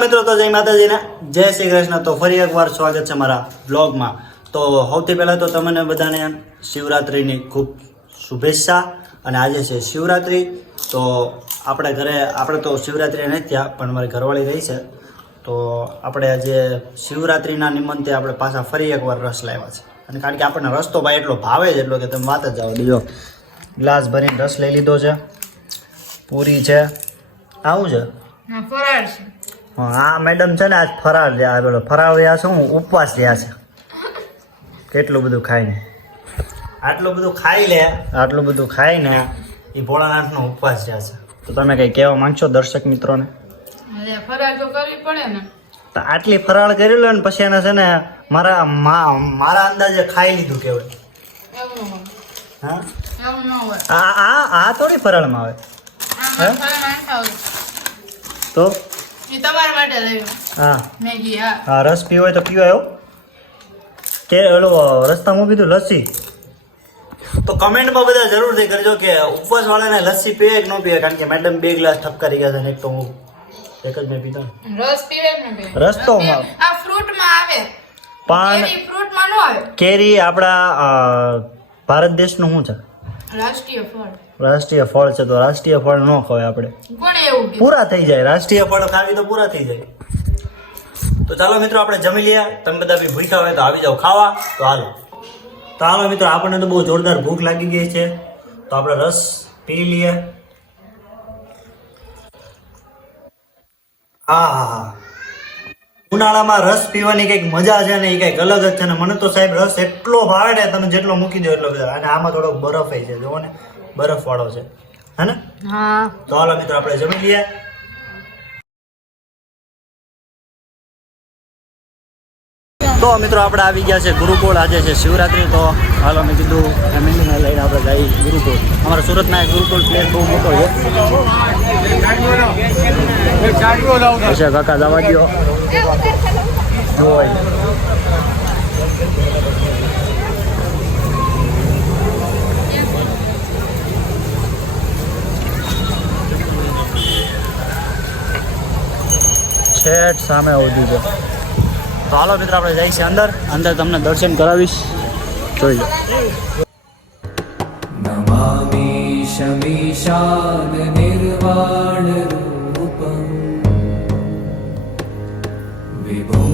મિત્રો, તો જય માતાજીના. જય શ્રી કૃષ્ણ. તો ફરી એકવાર સ્વાગત છે મારા બ્લોગમાં તો સૌથી પહેલાં તો તમને બધાને શિવરાત્રિની ખૂબ શુભેચ્છા અને આજે છે શિવરાત્રિ. તો આપણે ઘરે, આપણે તો શિવરાત્રિ નથી થયા, પણ મારી ઘરવાળી રહી છે. તો આપણે આજે શિવરાત્રિના નિમંતે આપણે પાછા ફરી એકવાર રસ લાવ્યા છે. અને કારણ કે આપણને રસ તો ભાઈ એટલો ભાવે જ એટલો કે તમે વાત જ જાઓ દીજો ગ્લાસ ભરીને રસ લઈ લીધો છે. પૂરી છે. આવું છે. આ મેડમ છે ને આજ ફરાળ રહ્યા પેલો ફરાર રહ્યા છે હું ઉપવાસ રહ્યા છે. કેટલું બધું ખાઈને? આટલું બધું ખાઈ લે. આટલું બધું ખાઈને એ ભોળાનાથનો ઉપવાસ રહ્યા છે. તો તમે કંઈ કહેવા માંગશો દર્શક મિત્રોને? ફરાર તો કરવી પડે ને. તો આટલી ફરાળ કરી લો ને પછી એને છે ને મારા મા- મારા અંદાજે ખાઈ લીધું કહેવાય. હા? આ આ આ થોડી ફરાળમાં આવે. તો? એ તમારા માટે લઈ હા. મેગી હા. રસ પીવો હોય તો પીવાયો કે ઓલો હું પીધું લસ્સી? તો કમેન્ટમાં બધા જરૂરથી કરજો કે ઉપવાસવાળાને લસ્સી પીવે કે ન પીવે કારણ કે મેડમ બે ગ્લાસ ઠપકારી ગયા છે ને એક તો હું એક જ મેં પીધો. રસ પીવે ને રસ તો આ ફ્રૂટ આવે. પણ ફ્રૂટ ન આવે. કેરી આપણા ભારત દેશનું શું છે? રાષ્ટ્રીય ફળ. રાષ્ટ્રીય ફળ છે તો રાષ્ટ્રીય ફળ ન ખવાય આપણે. પૂરા થઈ જાય. રાષ્ટ્રીય ફળ ખાવી તો પૂરા થઈ જાય. તો ચાલો મિત્રો, આપણે જમી લઈએ. તમે બધા બી ભૂખ્યા હોય તો આવી જાઓ ખાવા. તો હાલો. તો હાલો મિત્રો, આપણને તો બહુ જોરદાર ભૂખ લાગી ગઈ છે. તો આપણે રસ પી લઈએ. હા હા હા. ઉનાળામાં રસ પીવાની કંઈક મજા છે ને એ કંઈક અલગ જ છે ને મને તો સાહેબ રસ એટલો ભાવે ને તમે જેટલો મૂકી દો એટલો બધા અને આમાં થોડોક બરફ છે જુઓ ને બરફ વાળો છે. હે ને હા. તો હાલો મિત્રો આપણે જમી લઈએ. તો મિત્રો આપણે આવી ગયા છે ગુરુકુળ. આજે છે શિવરાત્રી તો હાલો મેં કીધું ફેમિલીને લઈને આપણે જઈએ ગુરુકુળ. અમારા સુરતના એક ગુરુકુળ પ્લેસ બહુ મોટો છે. કાકા જવા દો જોઈ છેટ સામે આવતી છે તો હાલો મિત્ર આપણે જઈએ છીએ અંદર અંદર તમને દર્શન કરાવીશ જોઈ લો नमामि शमीशान निर्वाणरूपम् विभुं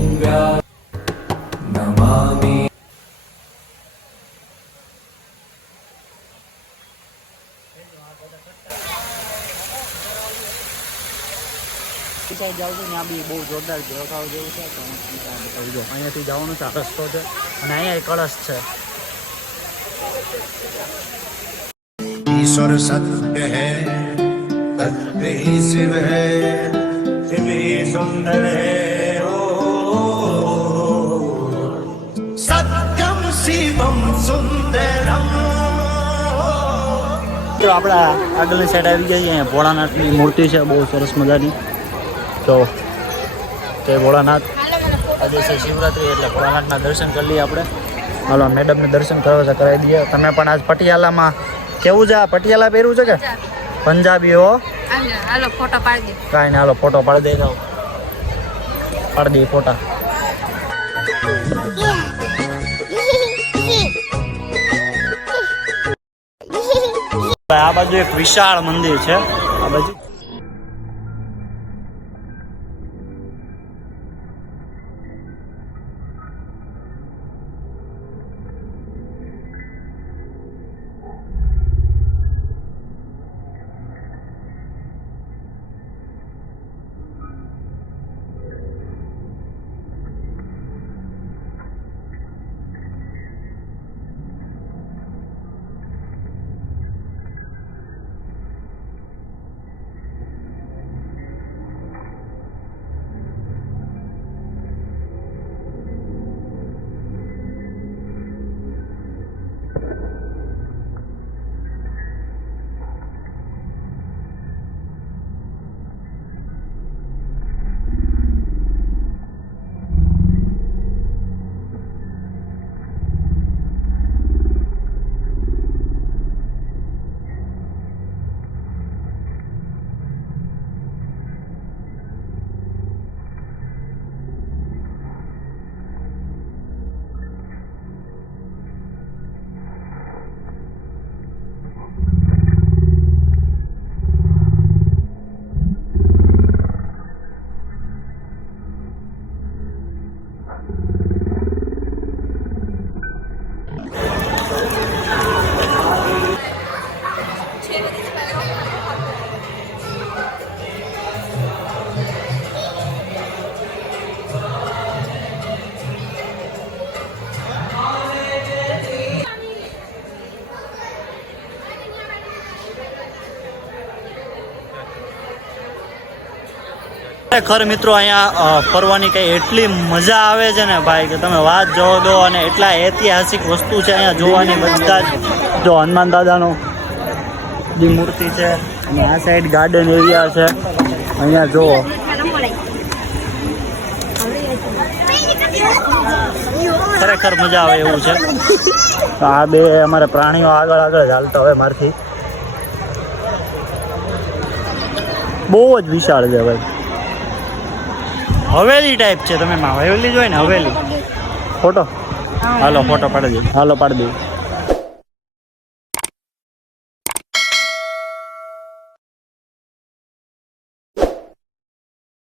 સાઈડ જાવ છું ત્યાં બી બહુ જોરદાર દેખાવ જેવું છે તો હું તમને આ બતાવી દઉં. અહીંયાથી જવાનું છે આ રસ્તો છે અને અહીંયા એક કળશ છે ईश्वर सत्य है सत्य ही शिव है शिव ही सुंदर है ओ सत्यम शिवम सुंदरम તો આપણે આગળની સાઈડ આવી ગયા છીએ અહીંયા ભોળાનાથની મૂર્તિ છે બહુ સરસ મજાની તો જય ભોળાનાથ. આજે છે શિવરાત્રી એટલે ભોળાનાથના દર્શન કરી લઈએ આપણે. હાલો મેડમને દર્શન કરવા છે કરાવી દઈએ. તમે પણ આજ પટિયાલામાં કેવું છે આ? પટિયાલા પહેર્યું છે કે? પંજાબી. હો. હાલો ફોટો પાડી દે. કાંઈ ને હાલો ફોટો પાડી દે જાઓ. પાડી દઈએ ફોટા. આ બાજુ એક વિશાળ મંદિર છે. આ બાજુ ખરેખર મિત્રો અહીંયા ફરવાની કંઈ એટલી મજા આવે છે ને ભાઈ કે તમે વાત જોવો દો અને એટલા ઐતિહાસિક વસ્તુ છે અહીંયા જોવાની બધા જ. જો હનુમાન દાદાનું જે મૂર્તિ છે, અને આ સાઈડ ગાર્ડન એરિયા છે. અહીંયા જુઓ. ખરેખર મજા આવે એવું છે. આ બે અમારા પ્રાણીઓ આગળ આગળ ચાલતા હોય મારથી. બહુ જ વિશાળ છે ભાઈ. હવેલી ટાઈપ છે. તમે માં હવેલી જોઈ ને હવેલી. ફોટો? હાલો ફોટો પાડી દે. હાલો પાડી દે.